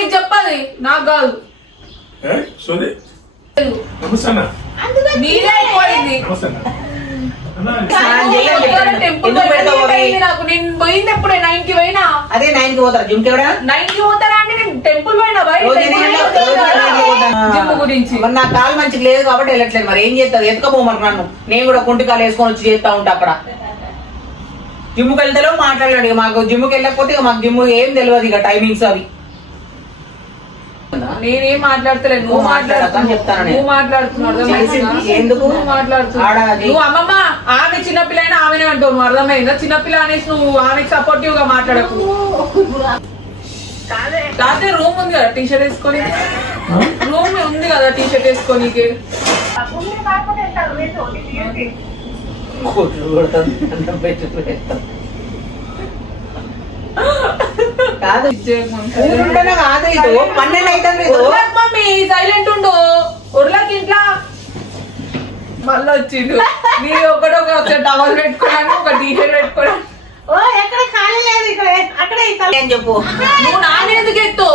ఆమెకు చెప్పాలి నాకు కాదు. మీరే అయిపోయింది. నాకు నేను పోయింది ఎప్పుడే 9 కి పోయినా. అదే 9 కి పోతారా జిమ్ కి? 9 కి పోతారా అంటే నేను టెంపుల్ పోయినా జిమ్ గురించి. మరి నా కాలు మంచిగా లేదు కాబట్టి వెళ్ళట్లేదు. మరి ఏం చేస్తావు? ఎత్తుకపోమరు నన్ను. నేను కూడా కుంటి కాలు వేసుకొని వచ్చి చేస్తా ఉంటా అక్కడ. జిమ్ కి వెళ్తే మాట్లాడలేడు. ఇక మాకు జిమ్ కి వెళ్ళకపోతే ఇక మాకు జిమ్ ఏం తెలియదు. ఇక టైమింగ్స్ అవి నేనేం మాట్లాడతలేదు. నువ్వు మాట్లాడుతున్నావు చెప్తాను. నువ్వు మాట్లాడుతున్నావు ఎందుకు మాట్లాడుతున్నావు? నువ్వు అమ్మమ్మ ఆమె చిన్నపిల్ల అయినా ఆమెనే అంటావు. నువ్వు అర్థమైందా? చిన్నపిల్ల అనేసి నువ్వు ఆమెకి సపోర్టివ్ గా మాట్లాడకు. కాదే రూమ్ ఉంది కదా టీ షర్ట్ వేసుకొని. రూమ్ ఉంది కదా టీ షర్ట్ వేసుకొని. కాదు మమ్మీ సైలెంట్ ఉండు. ఉర్లకి ఇంట్లో మళ్ళీ వచ్చిండు. మీరు ఒకటి టవల్ పెట్టుకోవడానికి ఒక టీ షర్ట్ పెట్టుకోవడానికి. ఎక్కడ ఖాళీ లేదు ఇక్కడ. అక్కడే చెప్పు. నువ్వు నాన్న ఎందుకు ఎత్తు?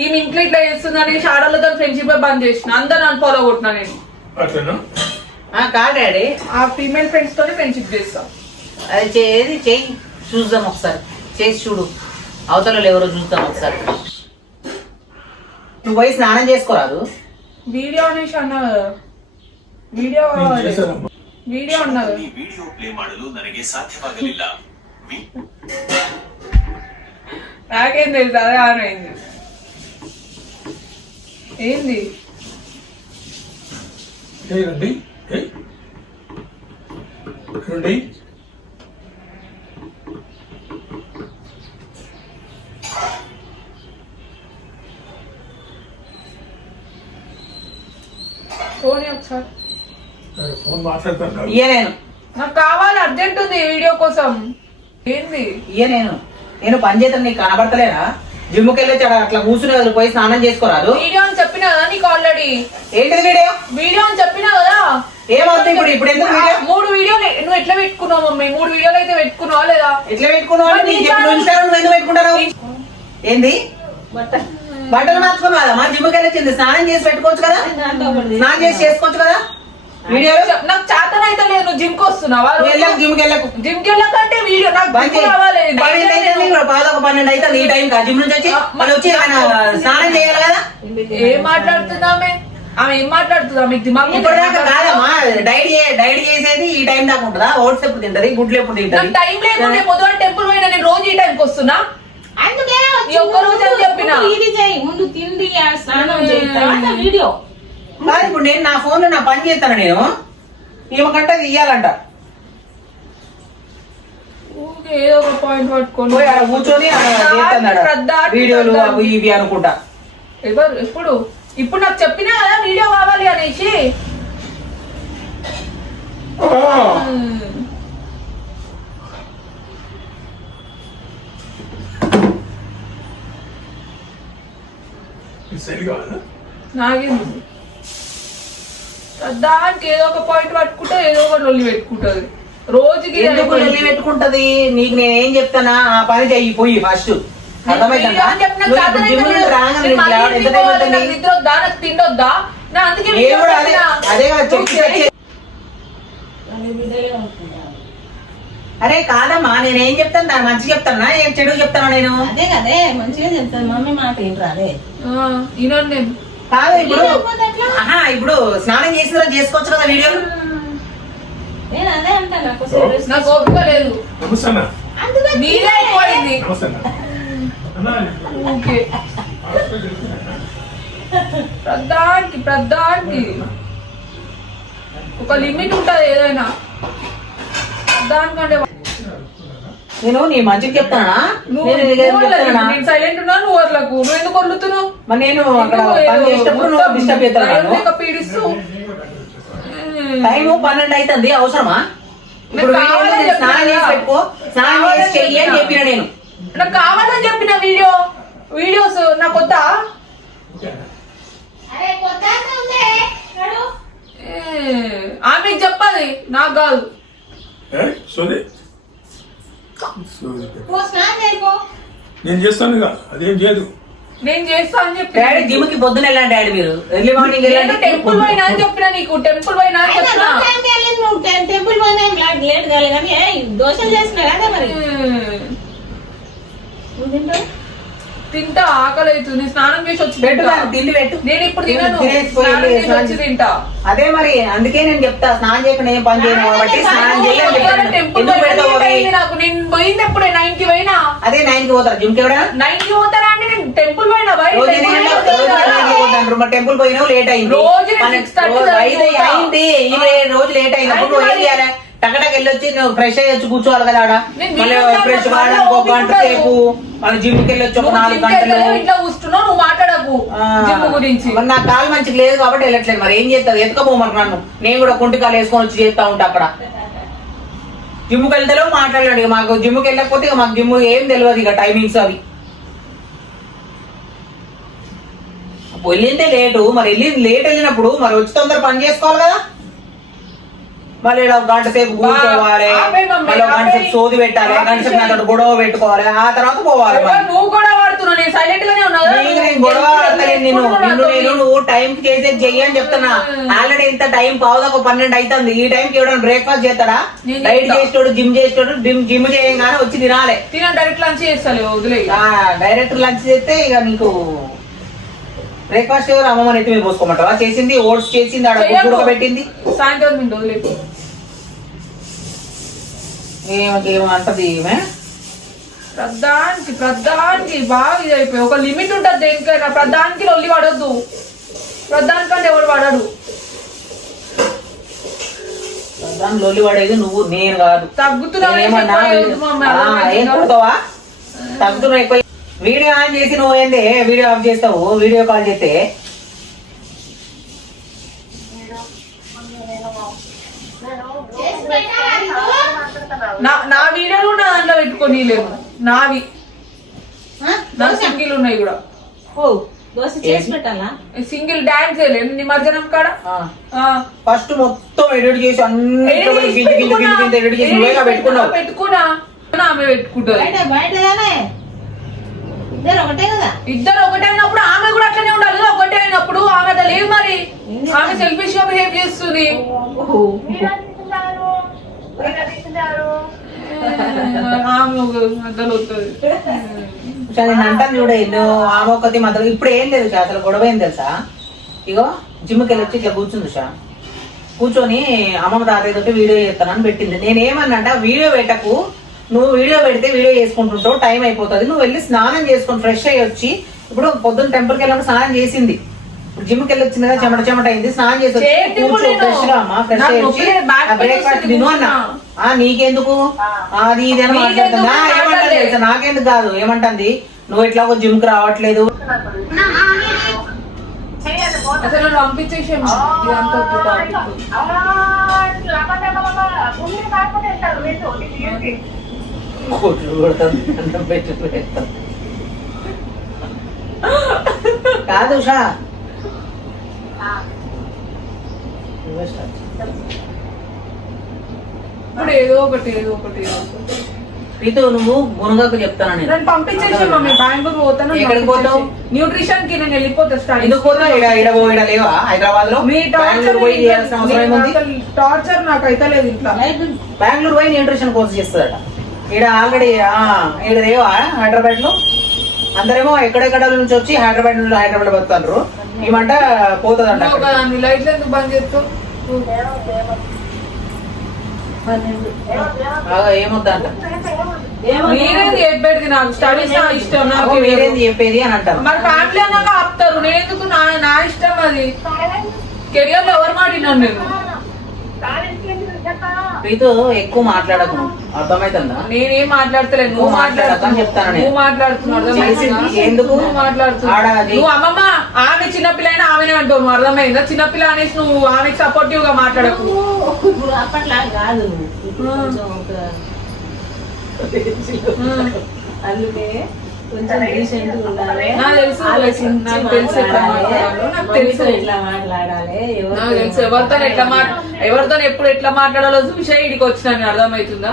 ఈ ఇంట్లో ఇట్లా చేస్తుందని షాడోలతో ఫ్రెండ్షిప్ బంద్ చేసిన. అందరు నన్ను ఫాలో కొట్టినా నేను. కాడాడి ఆ ఫీమేల్ ఫ్రెండ్స్ తోనే ఫ్రెండ్షిప్ చేస్తా. అది చెయ్యి చూద్దాం ఒకసారి. చేసి చూడు. అవతల ఎవరో చూద్దాం ఒకసారి. నువ్వు పోయి స్నానం చేసుకోరాదు. వీడియో అనేసి అన్నా కదా. వీడియో వీడియೋ అన్నా కదా. నాకేం తెలుసు. అదే ఆన్ అయింది. ఏంది ఫోన్ ఒకసారి. నాకు కావాలి, అర్జెంట్ ఉంది వీడియో కోసం. ఏంది నేను పని చేస్తాను. నీకు కనబడతలేనా? జిమ్కి వెళ్ళొచ్చాడు అట్లా కూర్చునే కదా. పోయి స్నానం చేసుకోరాదు. వీడియో అని చెప్పినా కదా నీకు ఆల్రెడీ. ఏంటిది వీడియో? వీడియో అని చెప్పినా కదా. ఏమవుతుంది ఇప్పుడు ఎందుకు వీడియో? 3 వీడియోలు నువ్వు ఎట్లా పెట్టుకున్నావు మమ్మీ? 3 వీడియోలు అయితే పెట్టుకున్నావా లేదా? ఎట్లా పెట్టుకున్నావు? నువ్వు ఎందుకు పెట్టుకుంటావు? ఏంది బట్టలు మార్చుకోవాలమ్మా? జిమ్కి వెళ్ళొచ్చింది స్నానం చేసి పెట్టుకోవచ్చు కదా. స్నానం చేసి చేసుకోవచ్చు కదా. వీడియో నాకు చేతన అయితే లేదు. నువ్వు జిమ్ కి వస్తున్నావా? జిమ్ కి వెళ్ళకంటే వీడియో నాకు రావాలి. 12 అయితే ఈ టైం కా జిమ్ నుంచి వచ్చి మళ్ళీ వచ్చి స్నానం చేయాలి కదా. ఏం మాట్లాడుతుందామె? ఆమె ఏం మాట్లాడుతుందా? మీకు దిమాగ్ ఇప్పటిదాకా కాదమ్మా. డైట్ చేసేది ఈ టైం దాకా ఉంటుందా? ఓట్స్ ఎప్పుడు తింటది, గుడ్లు ఎప్పుడు తింటది? టైం లేదు. నేను పొద్దున టెంపుల్ పోయినా. నేను రోజు ఈ టైంకి వస్తున్నా. అందుకే ఒక్క రోజు అని చెప్పిన. ఇది చేయి ముందు, తిండి స్నానం చేయి తర్వాత వీడియో. కాదు ఇప్పుడు నేను నా ఫోన్ లో నా పని చేస్తాను. నేను ఈమెకంటే అది ఇయ్యాలంట. ఏదో ఒక పాయింట్ పట్టుకొని కూర్చొని వీడియోలు అవి ఇవి అనుకుంటా. ఎవరు ఇప్పుడు నాకు చెప్పినా కదా వీడియో కావాలి అనేసి. నాగేంది దానికి ఏదో ఒక పాయింట్ పట్టుకుంటే ఏదో ఒక లొల్లి పెట్టుకుంటది. రోజుకి ఎందుకు లొల్లి పెట్టుకుంటది? నీకు నేనేం చెప్తానా ఆ పని చెయ్యిపోయి ఫస్ట్. అర్థమైందా? నిద్రొద్దా, నాకు తిండొద్దా? అరే కాదమ్మా, నేనేం చెప్తాను? దాని మంచి చెప్తానా ఏం చెడు చెప్తానా? నేను అదే కదే మంచిగా చెప్తాను. మమ్మీ మాట ఏంట్రా? అదే నేను కాదు ఇప్పుడు స్నానం చేసిన రోజు చేసుకోవచ్చు కదా వీడియో. నేను అదే అంటా. నాకు ఓపిక లేదు. మీరే అయిపోయింది. ప్రధానికి ఒక లిమిట్ ఉంటది ఏదైనా. దానికంటే నేను నీ మంచికి చెప్తానా? నేను సైలెంట్ ఉన్నాను. నువ్వు వర్లకు నువ్వు ఎందుకు వదులుతున్నావు? నేను డిస్టర్బ్ చేస్తాను. పీడిస్తూ టైం 12 అవుతుంది. అవసరమా? ఇప్పుడు స్నానం చేసి పెట్టుకో, స్నానం చేసి చెయ్యి అని చెప్పిన. నేను నాకు కావాలని చెప్పిన వీడియోస్ నాకు వద్దా? ఆమెకు చెప్పాలి, నాకు కాదు. సోది పెట్టు. పో స్నానం చేయపో. నేను చేస్తాను ఇక అదేం చేయదు. నేను చేస్తా అని చెప్పి డాడీ జిమ్ కి పొద్దున వెళ్ళండి డాడీ, మీరు ఎర్లీ మార్నింగ్ నేను వెళ్ళండి. టెంపుల్ పోయినా అని చెప్పినా నీకు, టెంపుల్ పోయినా అని అయినా చెప్పినా. నువ్వు టైంకి వెళ్ళింది, నువ్వు టెంపుల్ పోయినా ఏం లేట్ కాలే కానీ దోశలు చేసినా కదా మరి. నువ్వు తింటావు? తింటా, ఆకలి అవుతుంది. స్నానం చేసి వచ్చి పెట్టు తింటా. నాకు తిండి పెట్టు. నేను ఇప్పుడు తినను, తినేసి పోయి స్నానం చేసి స్నానం వచ్చి తింటా. అదే మరి అందుకే నేను చెప్తా, స్నానం చేయకుండా ఏం పని చేయను కాబట్టి స్నానం చేయాలని చెప్తాను. టెంపుల్ ఎందుకు పెడతావు అవి? పోయింది నాకు. నేను పోయింది ఎప్పుడే 9 కి పోయినా. అదే 9 కి పోతారు జిమ్ కి ఎవడా? 9 కి పోతారా అంటే నేను టెంపుల్ పోయినా. బయట రోజు టెంపుల్ ఎన్ని పోయినా. గంటలకు? రోజు 9 కి పోతాండ్రు. మరి టెంపుల్ పోయినావు లేట్ అయింది. రోజు నేను 6:30 అయితే పోతా. అయింది. ఈ రోజు లేట్ అయినప్పుడు నువ్వు ఏం చేయాలి? టకటకి వెళ్ళొచ్చి నువ్వు ఫ్రెష్ అయ్యొచ్చి కూర్చోవాలి కదా ఆడ. నేను మళ్ళీ వీడియో ఫ్రెష్ కాల్ కావడానికి ఒక గంట ఓపిక సేపు, మళ్ళీ జిమ్ కి వెళ్ళొచ్చి ఒక నువ్వు 4 జిమ్ గంటలు. కెళ్ళావు, ఇంట్లో కూర్చున్నావు, నువ్వు మాట్లాడకు జిమ్ గురించి. మరి నా కాలు మంచిగా లేదు కాబట్టి వెళ్ళట్లేదు. మరి ఏం చేస్తావు? ఎత్తుకపో మరి నన్ను. నేను కూడా కుంటి కాలు వేసుకొని వచ్చి చేస్తా ఉంటా అక్కడ. జిమ్ కి వెళ్తే మాట్లాడలేడు. ఇక మాకు జిమ్ కి వెళ్ళకపోతే ఇక మాకు జిమ్ ఏం తెలియదు ఇక టైమింగ్స్ అవి. వెళ్ళిందే లేటు, మరి లేట్ వెళ్ళినప్పుడు మరి వచ్చి తొందర పని చేసుకోవాలి కదా. మళ్ళీ ఈడ ఒక గంట సేపు కూర్చోవాలి, మళ్ళీ ఒక గంట సేపు సోది పెట్టాలి, గంట సేపు నాతో గొడవ పెట్టుకోవాలి, ఆ తర్వాత పోవాలి. మరి నువ్వు కూడా వాడుతున్నావు, నేను సైలెంట్ గానే ఉన్నా. నేను గొడవ ఆడతలేను. నువ్వు టైం కి చేసేది చెయ్యి అని చెప్తున్నా. ఆల్రెడీ ఇంత టైం పావుదాకా 12 అవుతుంది. ఈ టైం కి ఎవడన్నా బ్రేక్ఫాస్ట్ చేస్తాడా? నేను డైట్ చేసేటోడు, జిమ్ చేసేటోడు జిమ్ చేయంగానే వచ్చి తినాలి. తిన డైరెక్ట్ లంచ్ చేస్తాను, వదిలే. డైరెక్ట్ లంచ్ చేస్తే ఇక నీకు బ్రేక్ఫాస్ట్ ఎవరు అమ్మమ్మ నెత్తి మీద పోసుకోమంటావా? చేసింది ఓట్స్ చేసింది, ఆడ గుడ్డు పెట్టింది. సాయంత్రం తింటూ వదిలేదు. ఏమంటది ఈమె? ప్రధానికి బాగా ఇది అయిపోయి ఒక లిమిట్ ఉంటుంది దేనికైనా. ప్రధానికి లొల్లి పడొద్దు. ప్రధానికంటే ఎవరు పడడు. దాని లొల్లి పడేది నువ్వు, నేను కాదు. తగ్గుతున్నావు ఏమన్నా ఏం కొడతావా? తగ్గుతున్నావు ఎక్కువ. వీడియో ఆన్ చేసి నువ్వు ఏంది వీడియో ఆఫ్ చేస్తావు? వీడియో కాల్ చేస్తే చేసి పెట్టా నీకు? నా వీడియోలు నా దాంట్లో పెట్టుకొని లేవు నావి. ఆ? నా దోశ? సింగిల్ ఉన్నాయి కూడా. ఓ, దోశ చేసి పెట్టాలా? సింగిల్ డాన్స్ వేయలేదు నిమజ్జనం కాడ. ఫస్ట్ మొత్తం ఎడిట్ చేసి అన్ని ఎడిట్ చేసి నువ్వేగా పెట్టుకున్నావు. పెట్టుకున్నా, ఆమె పెట్టుకుంటుంది. బయటదానే ఇద్దరు ఒకటే కదా. ఇద్దరు ఒకటే అయినప్పుడు ఆమె కూడా అట్లనే ఉండాలి కదా. ఒకటే అయినప్పుడు ఆమె అట్లా లేదు. మరి ఆమె సెల్ఫిష్ గా బిహేవ్ చేస్తుంది. ఆమె అద్దలు వస్తుంది. నేను అంటాను చూడ ఎన్నో ఆమె ఒకటి మాత్రం. ఇప్పుడు ఏం లేదు షా, అసలు గొడవ ఏం తెలుసా? ఇగో జిమ్కి వెళ్ళి వచ్చి ఇట్లా కూర్చుంది షా. కూర్చొని అమ్మమ్మ తాతయ్యతో వీడియో చేస్తానని పెట్టింది. నేనేమన్నా వీడియో పెట్టకు, నువ్వు వీడియో పెడితే వీడియో చేసుకుంటుంటావు, టైం అయిపోతుంది, నువ్వు వెళ్ళి స్నానం చేసుకొని ఫ్రెష్ అయ్యి వచ్చి. ఇప్పుడు పొద్దున్న టెంపుల్కి వెళ్ళినప్పుడు స్నానం చేసింది, ఇప్పుడు జిమ్కి వెళ్ళి వచ్చింది కదా, చెమట అయింది, స్నానం చేసి కూర్చో ఫ్రెష్ గా అమ్మా, ఫ్రెష్ అయ్యి వచ్చి బ్రేక్ఫాస్ట్ తిను అన్నా. నీకెందుకు అది ఇది అని మాట్లాడుతుందా? ఏమంటుంది తెలుసా? నాకెందుకు కాదు, ఏమంటుంది, నువ్వు ఎట్లా జిమ్ కి రావట్లేదు. అసలు పంపించేసి కొట్లు కొడతాను, అన్నం పెట్టి పెడతాను. కాదు ఉషా, ఇప్పుడు ఏదో ఒకటి రీతు నువ్వు మునగాకు చెప్తాను నేను. పంపించేసి మమ్మీ బెంగళూరు పోతాను. ఎక్కడికి పోతావు? న్యూట్రిషన్ కి నేను వెళ్ళిపోతా. ఎందుకు పోతావు? ఈడ లేవా హైదరాబాద్ లో? మీ బెంగళూరు పోయి చేయాల్సిన అవసరం ఏముంది? టార్చర్ నాకు అయితే లేదు ఇంట్లో. బెంగళూరు పోయి న్యూట్రిషన్ కోర్స్ చేస్తుందట. ఈడ ఆల్రెడీ ఈడ లేవా హైదరాబాద్ లో? అందరేమో ఎక్కడెక్కడ నుంచి వచ్చి హైదరాబాద్ బతుకుతారు. ఏమంట పోతుందంట. లైట్లు ఎందుకు బంద్ చేస్తావు? ఏమొద్దంట. మీరేంది చెప్పేది? నాకు స్టడీస్ ఇష్టం. నాకు మీరేంది చెప్పేది అని అంటారు. మరి ఫ్యామిలీ అన్నాక ఆపుతారు. నేను ఎందుకు? నా ఇష్టం అది. కెరియర్ లో ఎవరు మాటినాను నేను. రీతు ఎక్కువ మాట్లాడకు, అర్థమైతుందా? నేనేం మాట్లాడతలేదు. నువ్వు మాట్లాడకని చెప్తాను నేను. నువ్వు మాట్లాడుతున్నావు. ఎందుకు నువ్వు మాట్లాడుతున్నావు? నువ్వు అమ్మమ్మ ఆమె చిన్నపిల్ల అయినా ఆమెనే అంటావు. నువ్వు అర్థమైందా? చిన్నపిల్ల అనేసి నువ్వు ఆమెకు సపోర్టివ్ గా మాట్లాడకు. ఇప్పుడు అప్పట్లా కాదు, ఇప్పుడు కొంచెం అందుకే కొంచెం రీసెంట్ ఉండాలి. నాకు తెలుసు, నాకు తెలుసు ఎట్లా మాట్లాడాలో. నాకు తెలుసు ఎట్లా మాట్లాడాలి, నాకు తెలుసు. ఎవరితో ఎప్పుడు ఎట్లా మాట్లాడాలో చూసే ఇడికి వచ్చినా. అర్థమవుతుందా?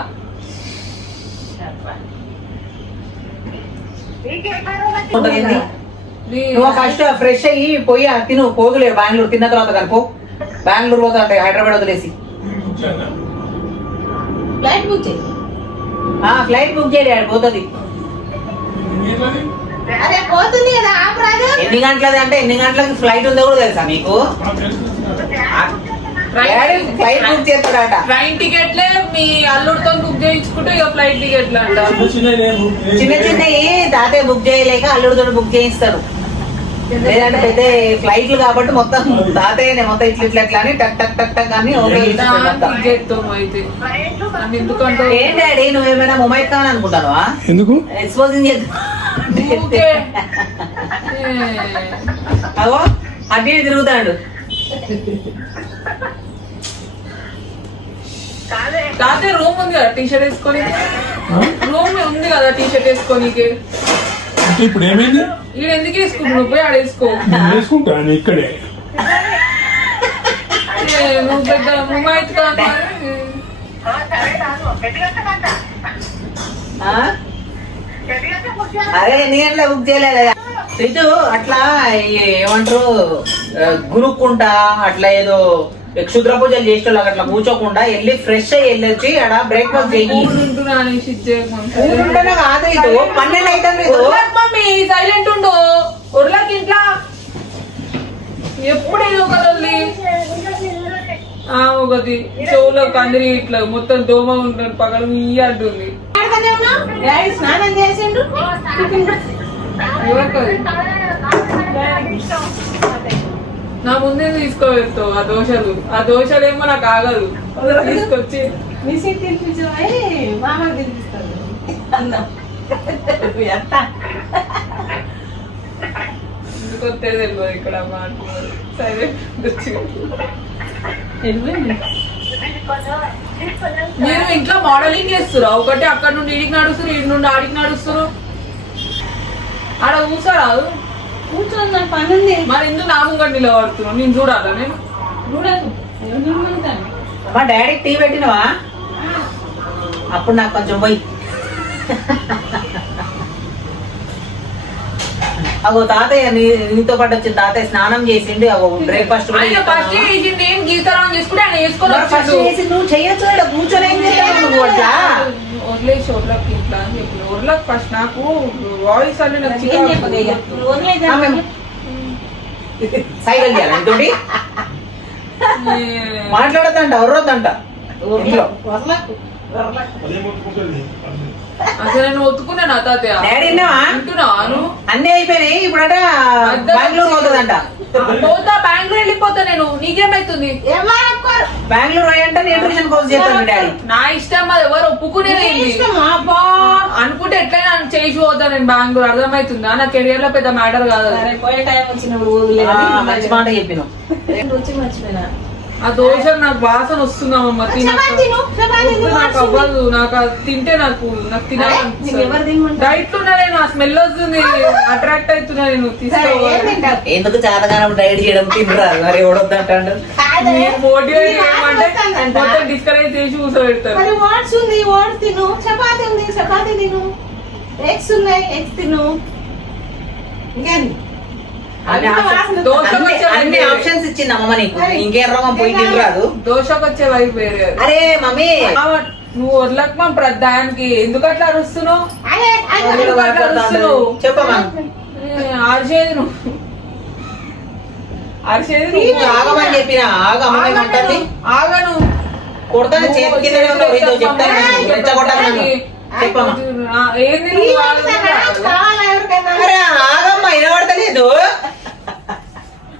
ఉంటుంది. నువ్వు ఫస్ట్ ఫ్రెష్ అయ్యి పోయి తిను పోదులే బెంగళూరు తిన్న తర్వాత కనుకో బెంగళూరు పోతా అంటే హైదరాబాద్ వదిలేసి ఫ్లైట్ బుక్ చేయి. ఫ్లైట్ బుక్ చేయడి ఆడ పోతుంది. అదే పోతుంది కదా ఆపరాదు. ఎన్ని గంటలది అంటే ఎన్ని గంటలకి ఫ్లైట్ ఉందో కూడా తెలుసా మీకు? ఫ్లైట్ బుక్ చేస్తాడట. ట్రైన్ టికెట్లే మీ అల్లుడితో బుక్ చేయించుకుంటే ఇక ఫ్లైట్ టికెట్లు అంట. చిన్న చిన్నవి తాతయ్య బుక్ చేయలేక అల్లుడితో బుక్ చేయిస్తారు. లేదంటే పెద్ద ఫ్లైట్లు కాబట్టి మొత్తం తాతయ్యనే మొత్తం ఇట్లా ఇట్లా ఇట్లా అని టక్ టక్ టక్ టక్ అని అయితే ఎందుకంటే ఏం డాడీ నువ్వేమైనా మొమైత్ ఖాన్ అనుకుంటావా? ఎందుకు ఎక్స్పోజింగ్ అవో అడ్డీ తిరుగుతాడు. తాతయ్య రూమ్ ఉంది కదా టీ షర్ట్ వేసుకొని, రూమ్ ఉంది కదా టీ షర్ట్ వేసుకోనికి. ఇప్పుడు ఏమైంది? ఈడు ఎందుకు వేసుకుంటున్నావు? పోయి ఆడ వేసుకో. నేను వేసుకుంటాను ఇక్కడే. నువ్వు పెద్ద ముమ్మాయిత్ కాదు. అదే ఎన్ని గంటల బుక్ చేయలేదు ఇటు అట్లా ఏమంటారు గురుక్కుంటా అట్లా ఏదో క్షుద్ర పూజలు చేసేటోళ్ళు అట్లా కూర్చోకుండా వెళ్ళి ఫ్రెష్ అయ్యి వెళ్ళొచ్చి అక్కడ బ్రేక్ఫాస్ట్ చెయ్యి. ఊరుంటేనే కాదు ఇది 12 అవుతుంది. మమ్మీ సైలెంట్ ఉండు. ఉర్లకి ఇంట్లో ఎప్పుడు ఏదో ఒక తల్లి ఒకటి చెవులో కందిరి ఇట్లా మొత్తం దోమ ఉంటుంది పగలు ఈ అంటుంది. డాడీ స్నానం చేసిండు. నా ముందే తీసుకోవెళ్తావు ఆ దోశలు ఏమో నాకు ఆగదు. తీసుకొచ్చి మిషన్ తినిపించమని మామకి తినిపిస్తాడు అన్నం. ఎంత ఎందుకొస్తే తెలియదు ఇక్కడ మాట్లాడు. సరే మీరు ఇంట్లో మోడలింగ్ చేస్తురా? ఒకటి అక్కడ నుండి ఇడికి నడుస్తారు, ఇడి నుండి ఆడికి నడుస్తారు. ఆడ కూర్చోరాదు? కూర్చొని నాకు పని ఉంది. మరి ఎందుకు నా ముంగట నిలబడుతున్నావు? నేను చూడాలా? నేను చూడదు చూడమంటాను. మా డాడీ టీ పెట్టినవా? అప్పుడు నాకు కొంచెం పోయి అగో తాతయ్య నీతో పాటు వచ్చిన తాతయ్య స్నానం చేసిండు. అగో బ్రేక్ఫాస్ట్ ఫస్ట్ చేసిండు. ఏం గీతారాం చేసుకుంటే ఆయన వేసుకొని నువ్వు చెయ్యొచ్చు కదా కూర్చొని ఏం చేస్తావు నువ్వు అట్లా వదిలేసి ఉర్లకి ఇట్లా అని చెప్పిన. ఉర్లకి ఫస్ట్ నాకు వాయిస్ అంటే నాకు సైకిల్ చేయాలి మాట్లాడద్దంట వరొద్దంట ఇంట్లో. అసలు నేను ఒత్తుకున్నాను తాతయ్య. డాడీ అంటున్నాను అన్నీ అయిపోయినాయి. ఇప్పుడట బెంగళూరు పోతుందంట. పోతా బెంగళూరు వెళ్ళిపోతా నేను. నీకేమైతుంది? బెంగళూరు అయ్యంటే న్యూట్రిషన్ కోర్స్ చేస్తాను డాడీ. నా ఇష్టం. అది ఎవరు ఒప్పుకునేది అనుకుంటే ఎట్లయినా చేసి పోతా నేను బెంగళూరు. అర్థమవుతుందా? నా కెరియర్ లో పెద్ద మ్యాటర్ కాదు. పోయే టైం వచ్చినప్పుడు మంచి మాట చెప్పినావు. రుచి మర్చిపోయినా. ఆ దోశ నాకు వాసన వస్తుందమ్మా. నాకు అవ్వదు. నాకు అది తింటే నాకు తినాలి. డైట్ ఉన్నా నేను. ఆ స్మెల్ వస్తుంది. అట్రాక్ట్ అవుతున్నా నేను. తీసుకోవాలి. ఎందుకు చేతగానం డైట్ చేయడం తింటారు మరి ఎవడొద్దంటాడు. మోటివేట్ చేయమంటే మొత్తం డిస్కరేజ్ చేసి కూర్చోబెడతారు. ఓట్స్ ఉంది ఓట్స్ తిను. చపాతి ఉంది చపాతి తిను. ఎగ్స్ ఉన్నాయి ఎగ్స్ తిను. ఇంకేంది అన్ని ఆప్షన్స్ ఇచ్చింది అమ్మ నీకు. ఇంకేం రోగం పోయి తినరాదు. దోశకు వచ్చే వైపు వేరే. అరే మమ్మీ నువ్వు వదలకు మా ప్రధానికి ఎందుకు అట్లా అరుస్తున్నావు? చెప్పమ్మా ఆర్చేది నువ్వు. ఆర్చేది ఆగమని చెప్పిన ఆగమంటుంది. ఆగను కొడతాను చేతి కింద చెప్తాను. చెప్పమ్మా ఏంది ఆగమ్మా వినబడతలేదు.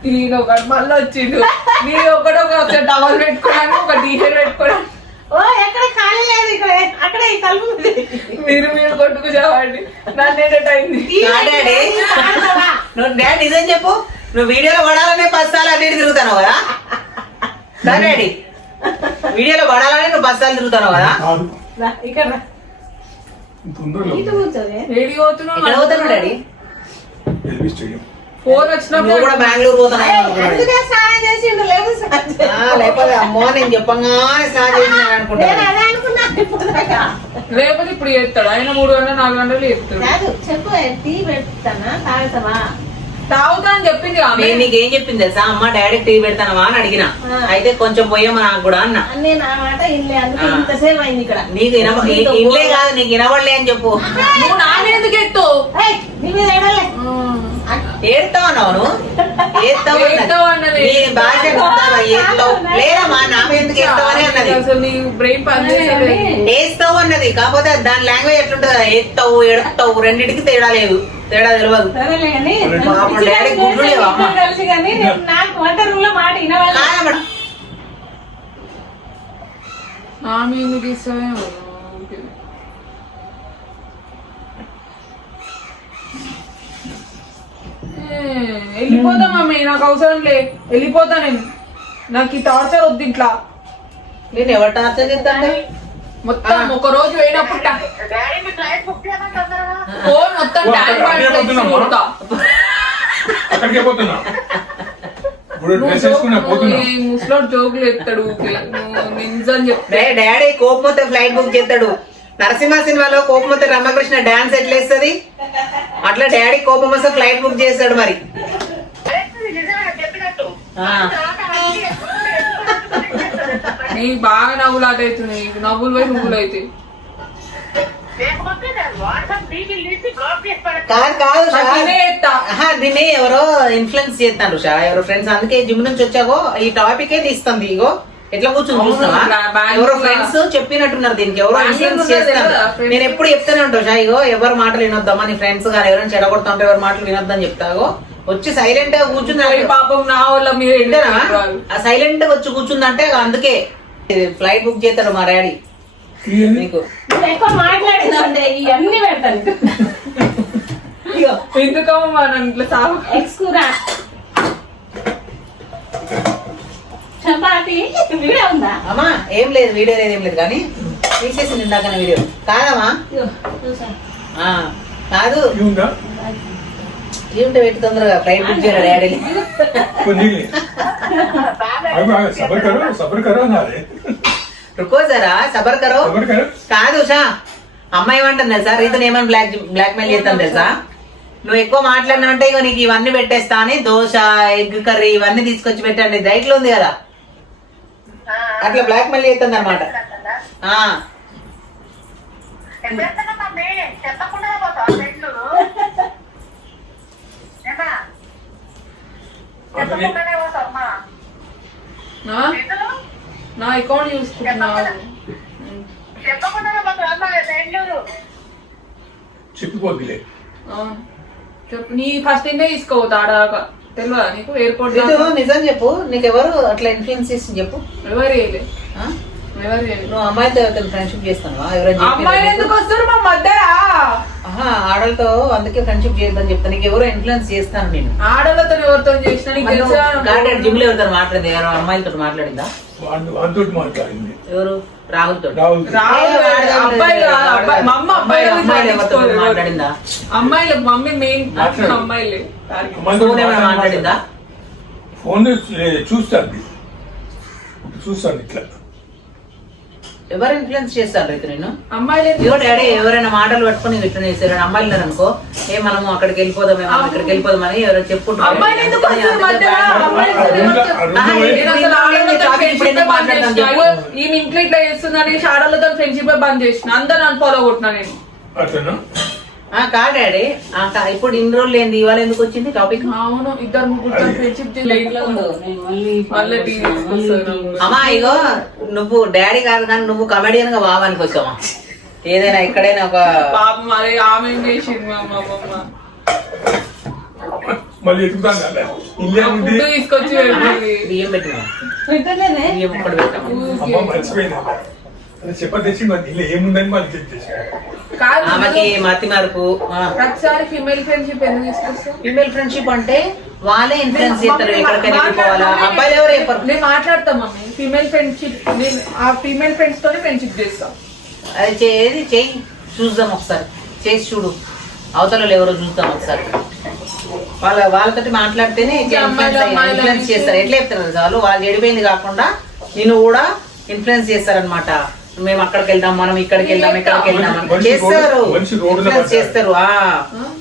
నేను ఒకటి మళ్ళీ వచ్చిండు. నేను ఒకటి టవల్ పెట్టుకోవడానికి ఒక టీ షర్ట్ పెట్టుకోవడానికి. ఓ ఎక్కడ ఖాళీ లేదు ఇక్కడ అక్కడ ఈ కలుపు మీరు కొట్టుకు చావండి. నన్ను అయింది. నువ్వు డాడీ నిజం చెప్పు. నువ్వు వీడియోలో పడాలనే బస్తాలు అన్నిటి తిరుగుతాను కదా డాడీ? వీడియోలో పడాలని నువ్వు బస్తాలు తిరుగుతాను కదా? ఇక్కడ daddy daddy LB stadium phone నువ్వు వచ్చినప్పుడు కూడా బెంగళూరు పోతున్నావు అనుకున్నాడు. అందుకే స్నానం చేసిండు, లేదు స్నానం చేసిండు. లేకపోతే అమ్మో నేను చెప్పంగానే స్నానం చేసిన నేను అనుకుంటాను. అదే అనుకున్నా ఇప్పటిదాకా. లేకపోతే ఇప్పుడు చేస్తాడు ఆయన 3 గంటలు 4 గంటలు చేస్తాడు. కాదు చెప్పు, టీ పెడతానా తాగుతావా? తాగుతా అని చెప్పింది ఆమె. నేను నీకేం చెప్పింది తెలుసా, అమ్మ డాడీ టీ పెడతానవా అని అడిగిన. అయితే కొంచెం పోయమ్మా నాకు కూడా అన్న. నేను ఆ మాట ఇల్లే, అందుకే ఇంతసేపు అయింది ఇక్కడ. నీకు ఇల్లే కాదు, నీకు వినవడలే అని చెప్పు. నువ్వు నాన్న ఎందుకు ఎత్తావు? ఏయ్, నీ మీద ఏడలే. ఏడుతావు అన్నావు, ఏడుతావు అన్నది. భాష ఏస్తావు లేదమ్మా, నా మీద ఎందుకు ఏస్తావని అన్నది. అసలు నీ బ్రెయిన్ పనిచేస్తలేదు. ఏస్తావు అన్నది, కాకపోతే దాని లాంగ్వేజ్ ఎట్లుంటది కదా, ఏస్తావు ఎడతావు రెండింటికి తేడా లేదు, తేడా తెలియదు. సరేలే కానీ పాపం డాడీ గుడ్లు లేవా అమ్మ? కలిసి కానీ నాకు వంట రూమ్ లో మాట వినవాలి. కాదమ్మా. ఆమె ఎందుకు ఇస్తావేమో. వెళ్ళిపోతా మమ్మీ, నాకు అవసరం లే, వెళ్ళిపోతా నేను. నాకు ఈ టార్చర్ వద్దు ఇంట్లో. నేను ఎవరు టార్చర్ చేస్తాను? మొత్తం ఒక రోజు పోయినప్పుడు ఫోన్ మొత్తం ట్యాంక్ పడతా. అక్కడికే పోతున్నా. ఇప్పుడు డ్రెస్ వేసుకున్నా పోతున్నా. ముసలోడు జోకులు ఎత్తాడు. నిజం చెప్తే డాడీ కోపం వస్తే ఫ్లైట్ బుక్ చేస్తాడు. నరసింహ సినిమాలో కోపం వస్తే రమకృష్ణ డాన్స్ ఎట్లా వేస్తుంది, అట్లా డాడీ కోపం వస్తే ఫ్లైట్ బుక్ చేస్తాడు. మరి నీకు బాగా నవ్వులాట అవుతుంది, నవ్వులు పోయి నువ్వులు అవుతాయి. కాదు దీన్ని ఎవరో ఇన్ఫ్లుయెన్స్ చేస్తాను షా, ఎవరో ఫ్రెండ్స్. అందుకే జిమ్ నుంచి వచ్చాకో ఈ టాపిక్ తీస్తుంది. ఇగో ఎట్లా కూర్చొని చూస్తావా, ఎవరో ఫ్రెండ్స్ చెప్పినట్టున్నారు దీనికి, ఎవరో ఇన్ఫ్లుయెన్స్ చేస్తారు. నేను ఎప్పుడు చెప్తానే ఉంటావు షా, ఇగో ఎవరు మాటలు వినొద్దామా, నీ ఫ్రెండ్స్ కానీ ఎవరైనా చెడగొడతా ఉంటే ఎవరి మాటలు వినొద్దని చెప్తాగో. వచ్చి సైలెంట్ గా కూర్చున్నారు. పాపం నా వల్ల మీరు ఏంటనా సైలెంట్ గా వచ్చి కూర్చుందంటే అందుకే ఫ్లైట్ బుక్ చేస్తాడు మా డాడీ. నీకు నువ్వు ఎక్కువ మాట్లాడిందంటే ఇవన్నీ పెడతాను. ఎందుకమ్మా నన్ను ఇట్లా సాగు. ఎక్స్కూరా చపాతి వీడియో ఉందా? అమ్మా ఏం లేదు, వీడియో లేదు, ఏం లేదు, కానీ తీసేసింది ఇందాకనే వీడియో. కాదమ్మా కాదు, ఏమిటో పెట్టి తొందరగా ఫ్లైట్ బుక్ చేయరా డాడీ. రుకో జరా సబర్ కరో. కాదు షా, అమ్మాయి ఏమంటుంది తెలుసా, రీతను ఏమని బ్లాక్ మెయిల్ చేస్తాను తెలుసా, నువ్వు ఎక్కువ మాట్లాడినావంటే ఇక నీకు ఇవన్నీ పెట్టేస్తా అని దోశ ఎగ్ కర్రీ ఇవన్నీ తీసుకొచ్చి పెట్టండి, డైట్ లో ఉంది కదా, అట్లా బ్లాక్ మెయిల్ చేస్తుంది అనమాట. నా అకౌంట్ చూసుకుంటున్నావు చెప్పిపోద్దిలే. చెప్పు, నీ ఫస్ట్ ఇండే తీసుకోవద్దు ఆడాక తెలియదా నీకు ఎయిర్పోర్ట్. నిజం చెప్పు, నీకు ఎవరు అట్లా ఇన్ఫ్లుయెన్స్ చేసి చెప్పు. ఎవరు చేయలే, ఎవరు నువ్వు అమ్మాయితో ఫ్రెండ్షిప్ చేస్తావా? అమ్మాయిలు ఎందుకు వస్తారు మా మధ్య? ఆడలతో అందుకే ఫ్రెండ్షిప్ చేయొద్దని చెప్తాను. నీకు ఎవరో ఇన్ఫ్లుయెన్స్ చేస్తాను నేను. ఆడలతో ఎవరితో చేసిన జిమ్ లో ఎవరితో మాట్లాడింది, ఎవరో అమ్మాయిలతో మాట్లాడిందా? మాట్లాడింది ఎవరు? రాహుల్ తోటి. మాట్లాడిందా? అమ్మాయిలు మమ్మీ మెయిన్ అమ్మాయిలే. మాట్లాడిందా? ఫోన్ చూస్తాను ఇట్లా. ఎవరు ఇన్ఫ్లుయెన్స్ చేస్తారు అయితే నేను? అమ్మాయిలు. డాడీ ఎవరైనా మాటలు పట్టుకుని ఇట్లా చేస్తారు అమ్మాయిలు అనుకో, ఏ మనం అక్కడికి వెళ్ళిపోదాం, ఇక్కడికి వెళ్ళిపోదామని ఎవరో చెప్పుకుంటారు. ఈ ఇంట్లో ఇట్లా చేస్తుందని ఆడలతో ఫ్రెండ్షిప్ బంద్ చేసిన, అందరు నన్ను ఫాలో కొట్టినా నేను. కాదు డాడీ, ఇప్పుడు ఇన్ని రోజులు ఏంది, ఇవాళ ఎందుకు వచ్చింది టాపిక్? అవును, ఇద్దరు ముగ్గురు ఫ్రెండ్షిప్ అమ్మా ఇగో నువ్వు డాడీ కాదు కానీ నువ్వు కమెడియన్ గా బావానికి వచ్చావా? ఏదైనా ఎక్కడైనా ఒక పాపం మరి ఆమె చేసింది మా అమ్మ మళ్ళీ ఎత్తుకుతాను తీసుకొచ్చి బియ్యం పెట్టినా, బియ్యం ఒక్కటి పెట్టాము. మర్చిపోయినా చెప్పని తెచ్చి ఇల్లు ఏముందని మళ్ళీ తెచ్చేసి ఆమెకి మతి మార్పు. ప్రతిసారి ఫీమేల్ ఫ్రెండ్షిప్ ఎందుకు తీసుకొస్తా? ఫీమేల్ ఫ్రెండ్షిప్ అంటే వాళ్ళే ఇన్ఫ్లుయెన్స్ చేస్తారు, ఎక్కడికైనా వెళ్ళిపోవాలా. అబ్బాయిలు ఎవరు చెప్పరు. నేను మాట్లాడతాం మమ్మీ, ఫీమేల్ ఫ్రెండ్షిప్ నేను ఆ ఫీమేల్ ఫ్రెండ్స్ తోనే ఫ్రెండ్షిప్ చేస్తాం. అది చెయ్యి చూద్దాం ఒకసారి, చేసి చూడు, అవతల ఎవరో చూద్దాం ఒకసారి. వాళ్ళతోటి మాట్లాడితేనే అమ్మాయిలు ఇన్ఫ్లుయెన్స్ చేస్తారు. ఎట్లా చెప్తారు చాలు వాళ్ళు చెడిపోయింది కాకుండా నిన్ను కూడా ఇన్ఫ్లుయెన్స్ చేస్తారనమాట. మేము అక్కడికి వెళ్దాం, మనం ఇక్కడికి వెళ్దాం, ఎక్కడికి వెళ్దాం అని చేస్తారు. ఇన్ఫ్లుయెన్స్ చేస్తారు.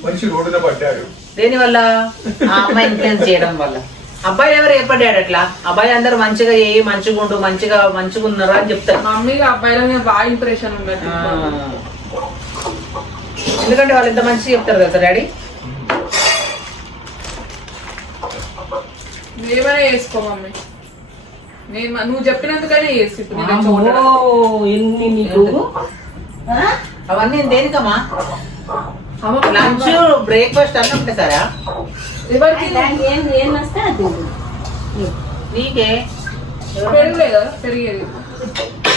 మనిషి రోడ్డున పడ్డాడు. దేని వల్ల? ఆ అమ్మాయి ఇన్ఫ్లుయెన్స్ చేయడం వల్ల. అబ్బాయి ఎవరు ఏర్పడ్డాడు అట్లా? అబ్బాయి అందరు మంచిగా చేయి, మంచిగా ఉండు, మంచిగా ఉన్నారు అని చెప్తారు. మమ్మీగా అబ్బాయిల మీద బాగా ఇంప్రెషన్ ఉన్నట్టు. ఎందుకంటే వాళ్ళు ఎంత మంచిగా చెప్తారు కదా డాడీ. ఏమైనా చేసుకో మమ్మీ, నువ్వు చెప్పినందుకనే చేసి ఎన్ని నీకు అవన్నీ దేనికమ్మా? లంచ్ బ్రేక్ఫాస్ట్ అన్నీ ఉంటాయి సారా? ఎవరికి ఏం వస్తే అది నీకే పెరుగులేదా? పెరిగేది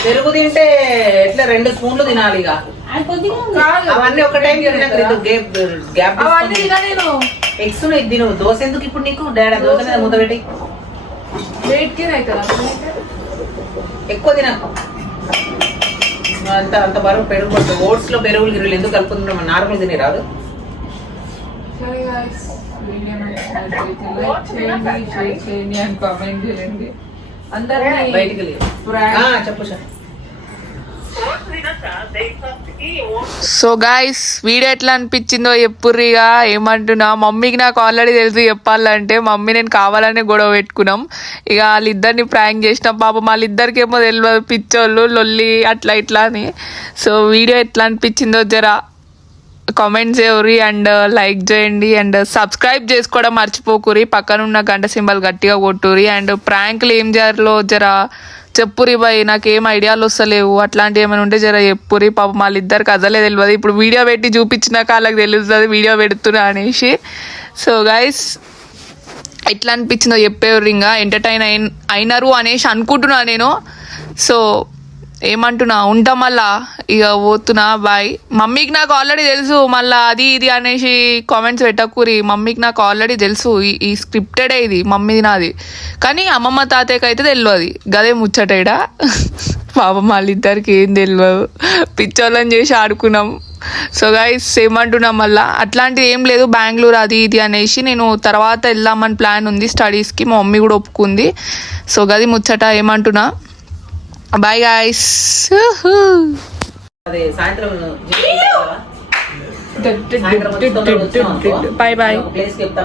పెరుగు తింటే ఎట్లా 2 స్పూన్లు తినాలి. ఇక అది కొద్దిగా ఉంది. కాదు, అవన్నీ ఒక టైం గ్యాప్ అవన్నీ తినా నేను. ఎగ్స్ ఇది నువ్వు దోశ ఎందుకు ఇప్పుడు నీకు? డాడీ దోశ మీద మూత పెట్టి వెయిట్ గెయిన్ అవుతుందా? ఎక్కువ తినకు. అంత బరువు పెరుగు పడుతుంది. ఓట్స్ లో పెరుగులు గిరుగులు ఎందుకు కలుపుతున్నాం? నార్మల్ తిని రాదు. సరే guys, వీడియో నచ్చినట్లయితే లైక్ చేయండి, షేర్ చేయండి అండ్ కామెంట్ చేయండి. అందరినీ బయటికి చెప్పు సార్. సో గైస్, వీడియో ఎట్లా అనిపించిందో చెప్పుర్రిగా. ఏమంటున్నా, మమ్మీకి నాకు ఆల్రెడీ తెలుసు చెప్పాలంటే. మమ్మీ నేను కావాలనే గొడవ పెట్టుకున్నాం. ఇక వాళ్ళిద్దరిని ప్రాంక్ చేసినాం. పాపం వాళ్ళిద్దరికి ఏమో తెలియదు, పిచ్చోళ్ళు లొల్లి అట్లా ఇట్లా అని. సో వీడియో ఎట్లా అనిపించిందో జరా కామెంట్స్ చేయరి అండ్ లైక్ చేయండి అండ్ సబ్స్క్రైబ్ చేసుకోవడం మర్చిపోకురి. పక్కన ఉన్న గంట సింబల్ గట్టిగా కొట్టురి. అండ్ ప్రాంక్లు ఏం చేయాలో జరా చెప్పురి బాయ్, నాకేం ఐడియాలు వస్తలేవు. అట్లాంటివి ఏమైనా ఉంటే జర చెప్పురి. పాపం వాళ్ళిద్దరికి అసలే తెలియదు. ఇప్పుడు వీడియో పెట్టి చూపించినాక వాళ్ళకి తెలుస్తుంది వీడియో పెడుతున్నా అనేసి. సో గైస్, ఎట్లా అనిపించిందో చెప్పేవారు. ఇంకా ఎంటర్టైన్ అయినారు అనేసి అనుకుంటున్నా నేను. సో ఏమంటున్నా, ఉంటా మళ్ళా. ఇక పోతున్నా, బాయ్. మమ్మీకి నాకు ఆల్రెడీ తెలుసు, మళ్ళీ అది ఇది అనేసి కామెంట్స్ పెట్టకూరి. మమ్మీకి నాకు ఆల్రెడీ తెలుసు, ఈ స్క్రిప్టెడే ఇది మమ్మీది నాది. కానీ అమ్మమ్మ తాతయ్యకి అయితే తెలియదు. గదే ముచ్చటేడా. పాపం వాళ్ళిద్దరికి ఏం తెలియదు, పిచ్చోళ్ళని చేసి ఆడుకున్నాం. సో గైస్, ఏమంటున్నాం మళ్ళా అట్లాంటిది ఏం లేదు. బెంగళూరు అది ఇది అనేసి నేను తర్వాత వెళ్దామని ప్లాన్ ఉంది స్టడీస్కి. మా మమ్మీ కూడా ఒప్పుకుంది. సో గది ముచ్చట. ఏమంటున్నా, బాయ్ గాయస్. అదే సాయంత్రం బాయ్ బాయ్. ప్లేస్ చెప్తా.